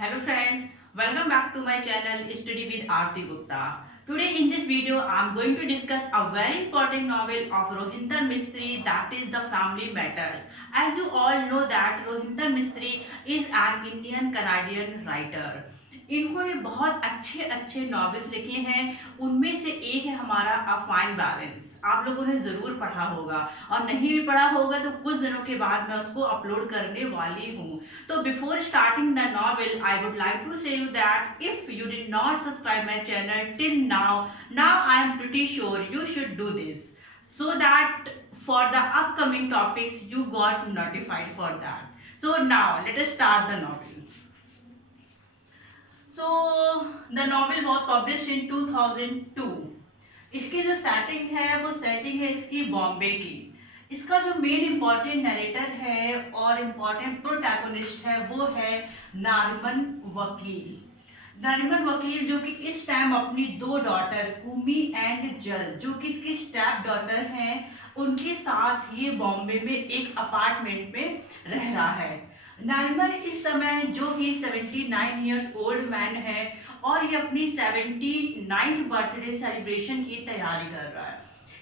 Hello friends, welcome back to my channel Study with Aarti Gupta. Today in this video I am going to discuss a very important novel of Rohinton Mistry, that is The Family Matters. As you all know that Rohinton Mistry is an Indian Canadian writer. इन्होंने बहुत अच्छे अच्छे novels लिखे हैं। उनमें से एक है हमारा अ फाइन बैलेंस। आप लोगों ने ज़रूर पढ़ा होगा, और नहीं भी पढ़ा होगा तो कुछ दिनों के बाद मैं उसको अपलोड करने वाली हूँ। तो before starting the novel I would like to say you that if you did not subscribe my channel till now I am pretty sure you should do this so that for the upcoming topics you got notified for that. So now let us start the novel. So the novel was published in 2002. इसकी जो setting है वो setting है इसकी बॉम्बे की। इसका जो main important narrator है और इम्पॉर्टेंट प्रोटैगोनिस्ट है वो है नारिमन वकील। नारिमन वकील जो कि इस टाइम अपनी दो डॉटर कुमी एंड जल, जो कि इसकी स्टेप डॉटर हैं, उनके साथ ये बॉम्बे में एक अपार्टमेंट में रह रहा है। नारिमन इस समय जो कि 79 ईयर्स ओल्ड मैन है और ये अपनी 79th बर्थडे सेलिब्रेशन की तैयारी कर रहा है।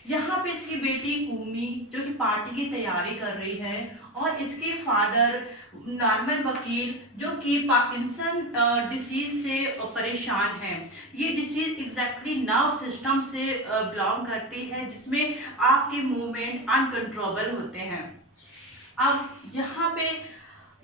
यहाँ पे इसकी बेटी कुमी जो कि पार्टी की तैयारी कर रही है, और इसके फादर नारिमन वकील जो कि पार्किंसन डिसीज से परेशान हैं। ये डिसीज एग्जैक्टली नर्व सिस्टम से बिलोंग करती है, जिसमें आपके मूवमेंट अनकंट्रोलेबल होते हैं। अब यहाँ पे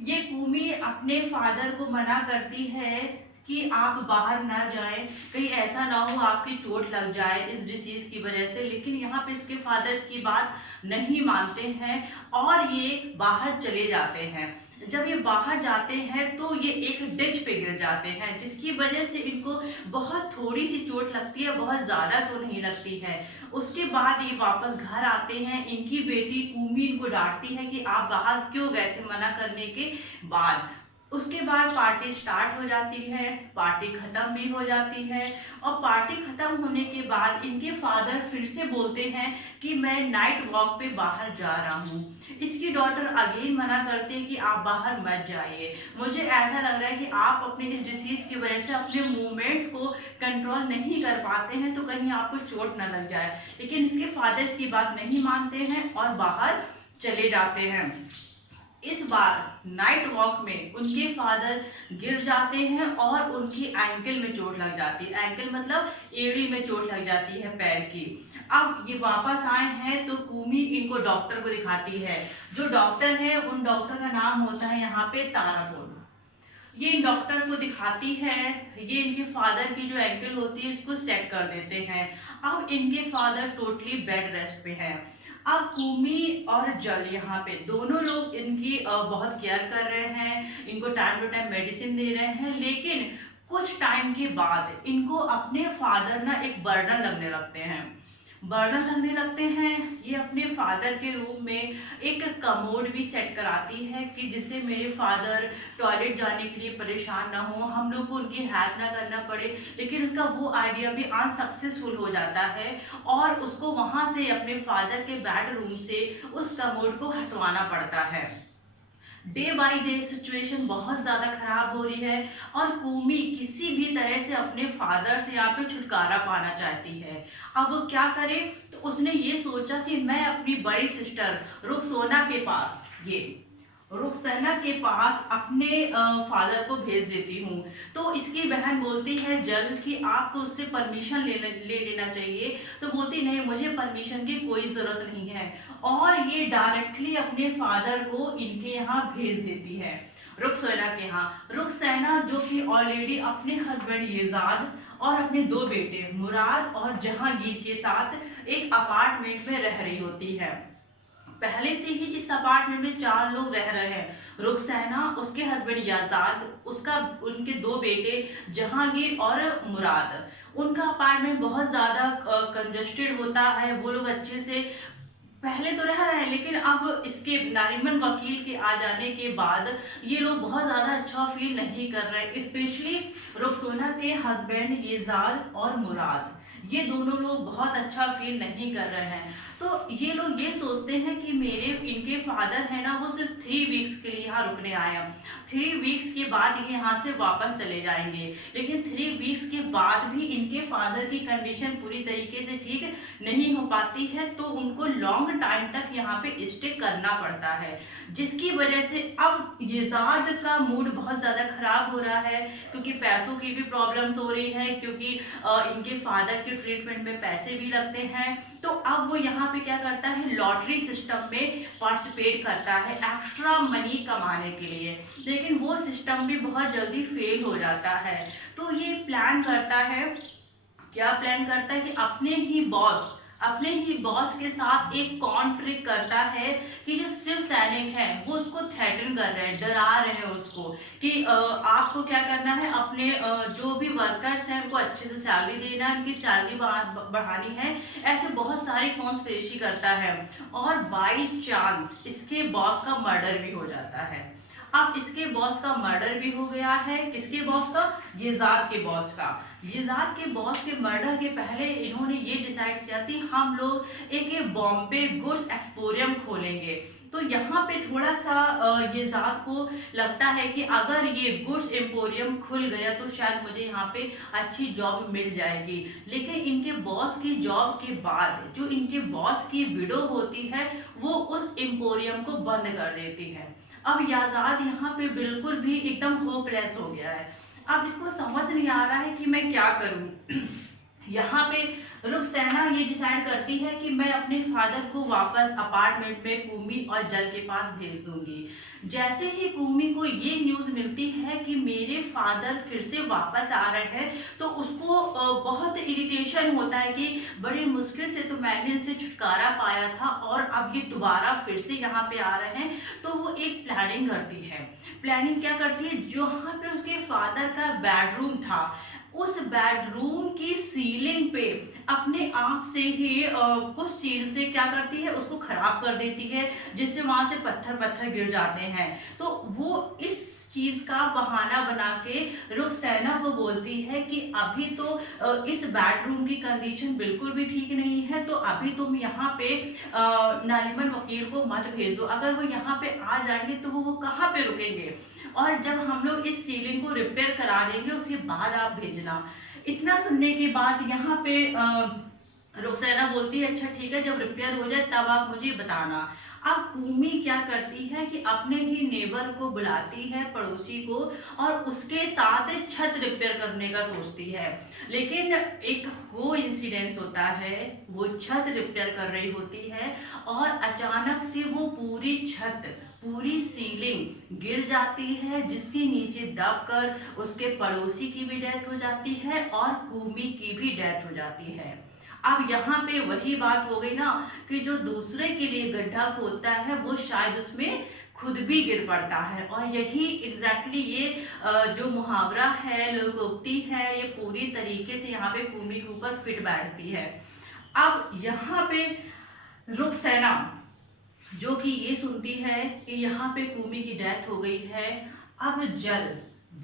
ये कुमी अपने फादर को मना करती है कि आप बाहर ना जाएं, कहीं ऐसा ना हो आपकी चोट लग जाए इस डिसीज की वजह से। लेकिन यहाँ पे इसके फादर इसकी बात नहीं मानते हैं और ये बाहर चले जाते हैं। जब ये बाहर जाते हैं तो ये एक डिच पे गिर जाते हैं, जिसकी वजह से इनको बहुत थोड़ी सी चोट लगती है, बहुत ज़्यादा तो नहीं लगती है। उसके बाद ये वापस घर आते हैं। इनकी बेटी कुमी इनको डांटती है कि आप बाहर क्यों गए थे मना करने के बाद। उसके बाद पार्टी स्टार्ट हो जाती है, पार्टी खत्म भी हो जाती है, और पार्टी खत्म होने के बाद इनके फादर फिर से बोलते हैं कि मैं नाइट वॉक पे बाहर जा रहा हूँ। इसकी डॉटर अगेन मना करती है कि आप बाहर मत जाइए, मुझे ऐसा लग रहा है कि आप अपने इस डिसीज की वजह से अपने मूवमेंट्स को कंट्रोल नहीं कर पाते हैं, तो कहीं आपको चोट न लग जाए। लेकिन इसके फादर इसकी बात नहीं मानते हैं और बाहर चले जाते हैं। इस बार नाइट वॉक में उनके फादर गिर जाते हैं और उनकी एंकल में चोट लग जाती है। एंकल मतलब एड़ी में चोट लग जाती है पैर की। अब ये वापस आए हैं तो कुमी इनको डॉक्टर को दिखाती है। जो डॉक्टर है उन डॉक्टर का नाम होता है यहाँ पे तारापुर। ये इन डॉक्टर को दिखाती है, ये इनके फादर की जो एंकल होती है इसको सेट कर देते हैं। अब इनके फादर टोटली बेड रेस्ट पे है। अब कुमी और जल यहाँ पे दोनों लोग इनकी बहुत केयर कर रहे हैं, इनको टाइम टू टाइम मेडिसिन दे रहे हैं। लेकिन कुछ टाइम के बाद इनको अपने फादर ना एक बर्डन लगने लगते हैं। ये अपने फादर के रूम में एक कमोड भी सेट कराती है कि जिससे मेरे फादर टॉयलेट जाने के लिए परेशान ना हो, हम लोग को उनकी हेल्प ना करना पड़े। लेकिन उसका वो आइडिया भी अनसक्सेसफुल हो जाता है और उसको वहाँ से अपने फादर के बेडरूम से उस कमोड को हटवाना पड़ता है। डे बाय डे सिचुएशन बहुत ज़्यादा खराब हो रही है और कुमी किसी भी तरह से अपने फादर से यहाँ पे छुटकारा पाना चाहती है। अब वो क्या करे, तो उसने ये सोचा कि मैं अपनी बड़ी सिस्टर रुखसना के पास अपने फादर को भेज देती हूँ। तो इसकी बहन बोलती है जल कि आपको उससे परमिशन ले लेना चाहिए। तो बोलती नहीं, मुझे परमिशन की कोई ज़रूरत नहीं है, और ये डायरेक्टली अपने फादर को इनके यहाँ भेज देती है, रुखसैना के यहाँ। रुखसैना जो कि ऑलरेडी अपने हस्बैंड येजाद और अपने दो बेटे मुराद और जहांगीर के साथ एक अपार्टमेंट में रह रही होती है। पहले से ही इस अपार्टमेंट में 4 लोग रह रहे हैं, रुखसैना, उसके हस्बैंड याजाद, उनके 2 बेटे जहांगीर और मुराद। उनका अपार्टमेंट बहुत ज़्यादा कंजस्टेड होता है। वो लोग अच्छे से पहले तो रह रहे हैं, लेकिन अब इसके नारिमन वकील के आ जाने के बाद ये लोग बहुत ज़्यादा अच्छा फील नहीं कर रहे। स्पेशली रुखसोना के हस्बैंड येजाद और मुराद, ये दोनों लोग बहुत अच्छा फील नहीं कर रहे हैं। तो ये लोग ये सोचते हैं कि मेरे इनके फादर है ना, वो सिर्फ 3 वीक्स के लिए यहाँ रुकने आए हैं। 3 वीक्स के बाद ये यहाँ से वापस चले जाएंगे, लेकिन 3 वीक्स के बाद भी इनके फादर की कंडीशन पूरी तरीके से ठीक नहीं हो पाती है, तो उनको लॉन्ग टाइम तक यहाँ पे स्टे करना पड़ता है, जिसकी वजह से अब येजाद का मूड बहुत ज़्यादा खराब हो रहा है, क्योंकि पैसों की भी प्रॉब्लम्स हो रही है, क्योंकि इनके फादर के ट्रीटमेंट में पैसे भी लगते हैं। तो अब वो यहाँ पे क्या करता है, लॉटरी सिस्टम में पार्टिसिपेट करता है एक्स्ट्रा मनी कमाने के लिए, लेकिन वो सिस्टम भी बहुत जल्दी फेल हो जाता है। तो ये प्लान करता है, क्या प्लान करता है कि अपने ही बॉस के साथ एक कॉन ट्रिक करता है कि जो शिव सैनिक है वो उसको थ्रेटन कर रहे हैं, डरा रहे हैं उसको कि आपको क्या करना है, अपने जो भी वर्कर्स हैं उनको अच्छे से सैलरी देना है, उनकी सैलरी बढ़ानी है। ऐसे बहुत सारी कॉन्स्पिरेसी करता है, और बाई चांस इसके बॉस का मर्डर भी हो जाता है। अब इसके बॉस का मर्डर भी हो गया है, किसके बॉस का, येजाद के बॉस का। येजाद के बॉस के मर्डर के पहले इन्होंने ये डिसाइड किया थी हम लोग एक बॉम्बे गुड्स एक्सपोरियम खोलेंगे। तो यहाँ पे थोड़ा सा येजाद को लगता है कि अगर ये गुड्स एम्पोरियम खुल गया तो शायद मुझे यहाँ पे अच्छी जॉब मिल जाएगी, लेकिन इनके बॉस की जॉब के बाद जो इनके बॉस की विडो होती है वो उस एम्पोरियम को बंद कर देती है। अब येजाद यहाँ पे बिल्कुल भी एकदम होपलेस हो गया है। अब इसको समझ नहीं आ रहा है कि मैं क्या करूं। यहाँ पे रुखसैना ये डिसाइड करती है कि मैं अपने फादर को वापस अपार्टमेंट में कूमी और जल के पास भेज दूंगी। जैसे ही कूमी को ये न्यूज़ मिलती है कि मेरे फादर फिर से वापस आ रहे हैं, तो उसको बहुत इरिटेशन होता है कि बड़ी मुश्किल से तो मैंने इनसे छुटकारा पाया था और अब ये दोबारा फिर से यहाँ पे आ रहे हैं। तो वो एक प्लानिंग करती है। प्लानिंग क्या करती है, जहाँ पे उसके फादर का बेडरूम था उस बेडरूम की सीलिंग पे अपने आप से ही कुछ चीज से क्या करती है, उसको खराब कर देती है, जिससे वहां से पत्थर गिर जाते हैं। तो वो इस चीज का बहाना बना के रुखसैना को बोलती है कि अभी तो इस बेडरूम की कंडीशन बिल्कुल भी ठीक नहीं है, तो अभी तुम यहाँ पे नारिमन वकील को मत भेजो। अगर वो यहाँ पे आ जाएंगे तो वो कहाँ पे रुकेंगे, और जब हम लोग इस सीलिंग को रिपेयर करा देंगे उसके बाद आप भेजना। इतना सुनने के बाद यहाँ पे रुखसैना बोलती है अच्छा ठीक है, जब रिपेयर हो जाए तब आप मुझे बताना। अब कूमी क्या करती है कि अपने ही नेबर को बुलाती है, पड़ोसी को, और उसके साथ छत रिपेयर करने का सोचती है। लेकिन एक वो इंसिडेंस होता है, वो छत रिपेयर कर रही होती है और अचानक से वो पूरी छत, पूरी सीलिंग गिर जाती है, जिसके नीचे दबकर उसके पड़ोसी की भी डेथ हो जाती है और कूमी की भी डेथ हो जाती है। अब यहाँ पे वही बात हो गई ना कि जो दूसरे के लिए गड्ढा खोदता है वो शायद उसमें खुद भी गिर पड़ता है। और यही एग्जैक्टली ये जो मुहावरा है, लोकोक्ति है, ये पूरी तरीके से यहाँ पे कूमी के ऊपर फिट बैठती है। अब यहाँ पे रुखसैना जो कि ये सुनती है कि यहाँ पे कूमी की डेथ हो गई है, अब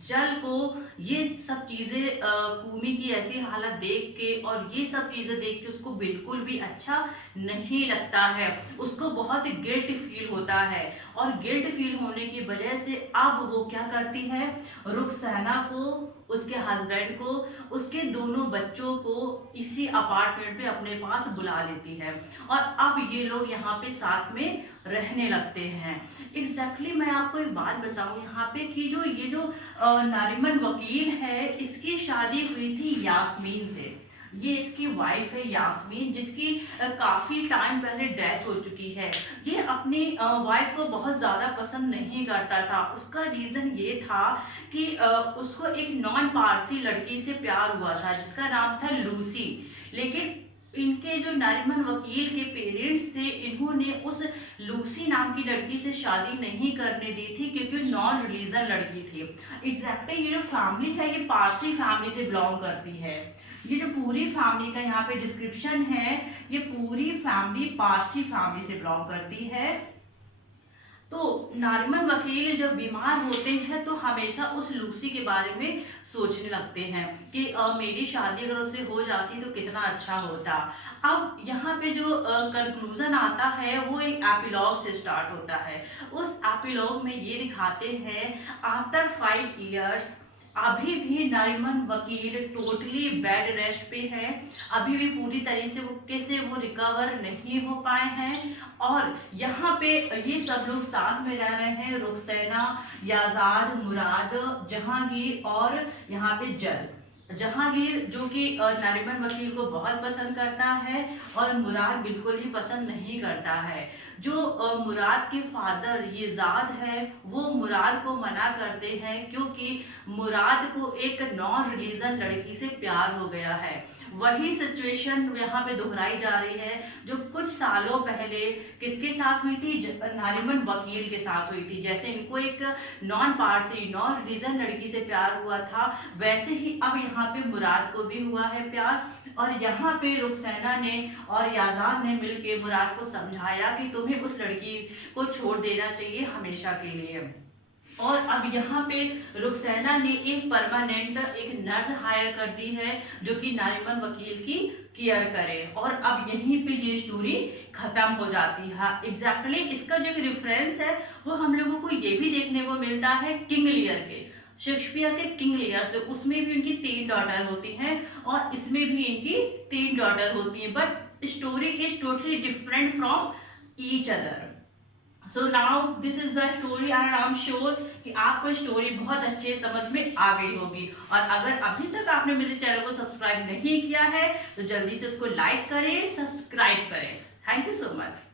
जल को ये सब चीजें कूमी की ऐसी हालत देख के और ये सब चीजें देख के उसको बिल्कुल भी अच्छा नहीं लगता है। उसको बहुत गिल्ट फील होता है, और गिल्ट फील होने की वजह से अब वो क्या करती है, रुखसैना को, उसके हस्बैंड को, उसके दोनों बच्चों को इसी अपार्टमेंट में अपने पास बुला लेती है, और अब ये लोग यहाँ पे साथ में रहने लगते हैं। एग्जैक्टली मैं आपको एक बात बताऊं यहाँ पे कि जो ये जो नारिमन वकील है, इसकी शादी हुई थी यास्मीन से। ये इसकी वाइफ है यास्मीन, जिसकी काफी टाइम पहले डेथ हो चुकी है। ये अपनी वाइफ को बहुत ज्यादा पसंद नहीं करता था। उसका रीजन ये था कि उसको एक नॉन पारसी लड़की से प्यार हुआ था जिसका नाम था लूसी। लेकिन इनके जो नारिमन वकील के पेरेंट्स थे, इन्होंने उस लूसी नाम की लड़की से शादी नहीं करने दी थी, क्योंकि नॉन रिलीजन लड़की थी। एग्जैक्टली ये जो फैमिली है ये पारसी फैमिली से बिलोंग करती है। ये जो पूरी फैमिली का यहाँ पे डिस्क्रिप्शन है, ये पूरी फैमिली पारसी फैमिली से बिलोंग करती है। तो नारिमन वकील जब बीमार होते हैं तो हमेशा उस लूसी के बारे में सोचने लगते हैं कि मेरी शादी अगर उससे हो जाती तो कितना अच्छा होता। अब यहाँ पे जो कंक्लूजन आता है वो एक एपिलॉग से स्टार्ट होता है। उस एपिलॉग में ये दिखाते हैं आफ्टर 5 इयर्स अभी भी नारिमन वकील टोटली बेड रेस्ट पे है, अभी भी पूरी तरीके से वो रिकवर नहीं हो पाए हैं। और यहाँ पे ये सब लोग साथ में रह रहे हैं, रुखसैना, याजाद, मुराद, जहांगीर और यहाँ पे जहांगीर जो कि नारिमन वकील को बहुत पसंद करता है और मुराद बिल्कुल ही पसंद नहीं करता है। जो मुराद के फादर येजाद है वो मुराद को मना करते हैं क्योंकि मुराद को एक नॉन रिलीजन लड़की से प्यार हो गया है। वही सिचुएशन यहाँ पे दोहराई जा रही है जो कुछ सालों पहले किसके साथ हुई थी, नारिमन वकील के साथ हुई थी। जैसे इनको एक नॉन पारसी नॉन रिलीजन लड़की से प्यार हुआ था, वैसे ही अब यहाँ पे मुराद को भी हुआ है प्यार। और यहाँ पे रुखसैना ने और याजाद ने मिलके मुराद को समझाया कि तुम्हें उस लड़की को छोड़ देना चाहिए हमेशा के लिए। और अब यहाँ पे रुखसैना ने एक परमानेंट एक नर्स हायर कर दी है जो कि नारिमन वकील की केयर करे। और अब यहीं पे ये स्टोरी खत्म हो जाती है। एग्जैक्टली इसका जो एक रेफरेंस है वो हम लोगों को ये भी देखने को मिलता है किंग लियर के, शेक्सपियर के किंग लियर से। उसमें भी उनकी 3 डॉटर होती हैं और इसमें भी इनकी 3 डॉटर होती हैं, but story is totally different from each other. So now this is the story and I am sure कि आपको स्टोरी बहुत अच्छे समझ में आ गई होगी। और अगर अभी तक आपने मेरे चैनल को सब्सक्राइब नहीं किया है तो जल्दी से उसको लाइक करें, सब्सक्राइब करें। Thank you so much.